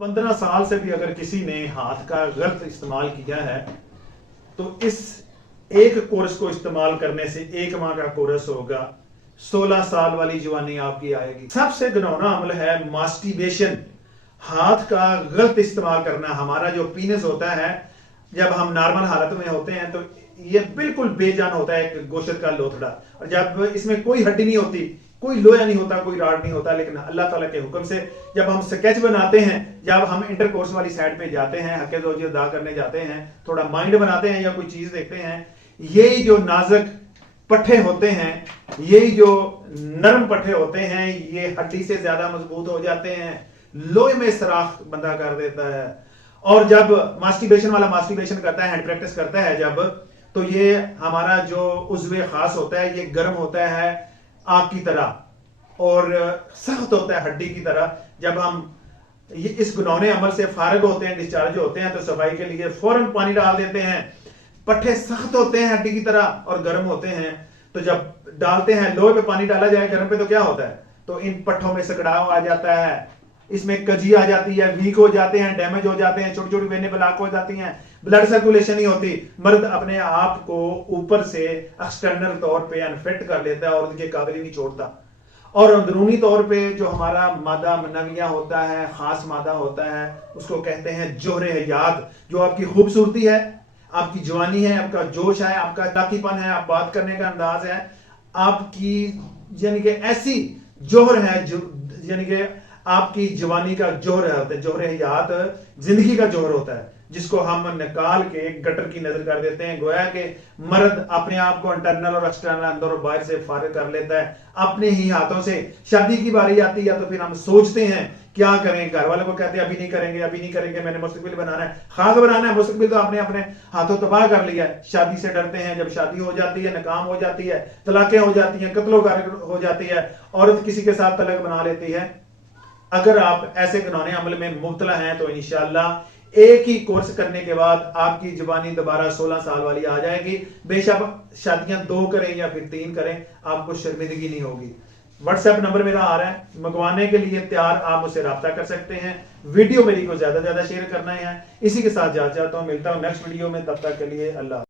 15 साल से भी अगर किसी ने हाथ का गलत इस्तेमाल किया है तो इस एक कोर्स को इस्तेमाल करने से 1 माह का कोर्स होगा, 16 साल वाली जवानी आपकी आएगी। सबसे घिनौना अमल है मास्टरबेशन, हाथ का गलत इस्तेमाल करना। हमारा जो पीनस होता है जब हम नॉर्मल हालत में होते हैं तो ये बिल्कुल बेजान होता है, एक गोश्त का लोथड़ा, और जब इसमें कोई हड्डी नहीं होती, कोई लोया नहीं होता, कोई राड नहीं होता, लेकिन अल्लाह ताला के हुक्म से जब हम स्केच बनाते हैं, जब हम इंटरकोर्स वाली साइड पे जाते हैं, हक़ ज़ौज अदा करने जाते हैं, थोड़ा माइंड बनाते हैं या कोई चीज देखते हैं, यही जो नाजुक पट्टे होते हैं, यही जो नरम पट्टे होते हैं, ये हड्डी से ज्यादा मजबूत हो जाते हैं, लोहे में सराख बंदा कर देता है। और जब मास्टरबेशन वाला मास्टरबेशन करता है, हैंड प्रैक्टिस करता है जब, तो ये हमारा जो उज़्व खास होता है, ये गर्म होता है आग की तरह और सख्त होता है हड्डी की तरह। जब हम ये इस गुनौने अमल से फारिग होते हैं, डिस्चार्ज होते हैं, तो सफाई के लिए फौरन पानी डाल देते हैं। पट्टे सख्त होते हैं हड्डी की तरह और गर्म होते हैं, तो जब डालते हैं, लोहे पे पानी डाला जाए गर्म पे, तो क्या होता है, तो इन पट्टों में सकड़ाव आ जाता है, इसमें कजी आ जाती है, वीक हो जाते हैं, डैमेज हो जाते हैं, छोटी छोटी वेनें ब्लॉक हो जाती हैं, ब्लड सर्कुलेशन नहीं होती। मर्द अपने आप को ऊपर से एक्सटर्नल तौर पे अनफिट कर लेता है और उनके काबिल ही नहीं छोड़ता। और अंदरूनी तौर पे जो हमारा मादा मनविया होता है, खास मादा होता है, उसको कहते हैं जोहरे हयात, जो आपकी खूबसूरती है, आपकी जवानी है, आपका जोश है, आपका ताकीपन है, आप बात करने का अंदाज है, आपकी यानी कि ऐसी जोहर है, यानी कि आपकी जवानी का जोहर है, जोहर हयात जिंदगी का जोहर होता है, जिसको हम निकाल के गटर की नजर कर देते हैं। गोया कि मर्द अपने आप को इंटरनल और एक्सटर्नल, अंदर और बाहर से फारिग कर लेता है अपने ही हाथों से। शादी की बारी आती है तो फिर हम सोचते हैं क्या करें, घर वालों को कहते हैं अभी नहीं करेंगे, अभी नहीं करेंगे, मैंने मुस्तकबिल बनाना है, खाक बनाना है, मुस्तकबिल तो आपने अपने हाथों तबाह कर लिया है। शादी से डरते हैं, जब शादी हो जाती है, नाकाम हो जाती है, तलाकें हो जाती हैं, कत्लो हो जाती है, औरत किसी के साथ तलाक बना लेती है। अगर आप ऐसे घिनौने अमल में मुब्तला हैं तो इंशाअल्लाह एक ही कोर्स करने के बाद आपकी जवानी दोबारा 16 साल वाली आ जाएगी। बेशक शादियां 2 करें या फिर 3 करें, आपको शर्मिंदगी नहीं होगी। व्हाट्सएप नंबर मेरा आ रहा है, मंगवाने के लिए तैयार आप मुझसे राब्ता कर सकते हैं। वीडियो मेरी को ज्यादा से ज्यादा शेयर करना है। इसी के साथ जा चाहता हूं, मिलता हूं नेक्स्ट वीडियो में, तब तक के लिए अल्लाह।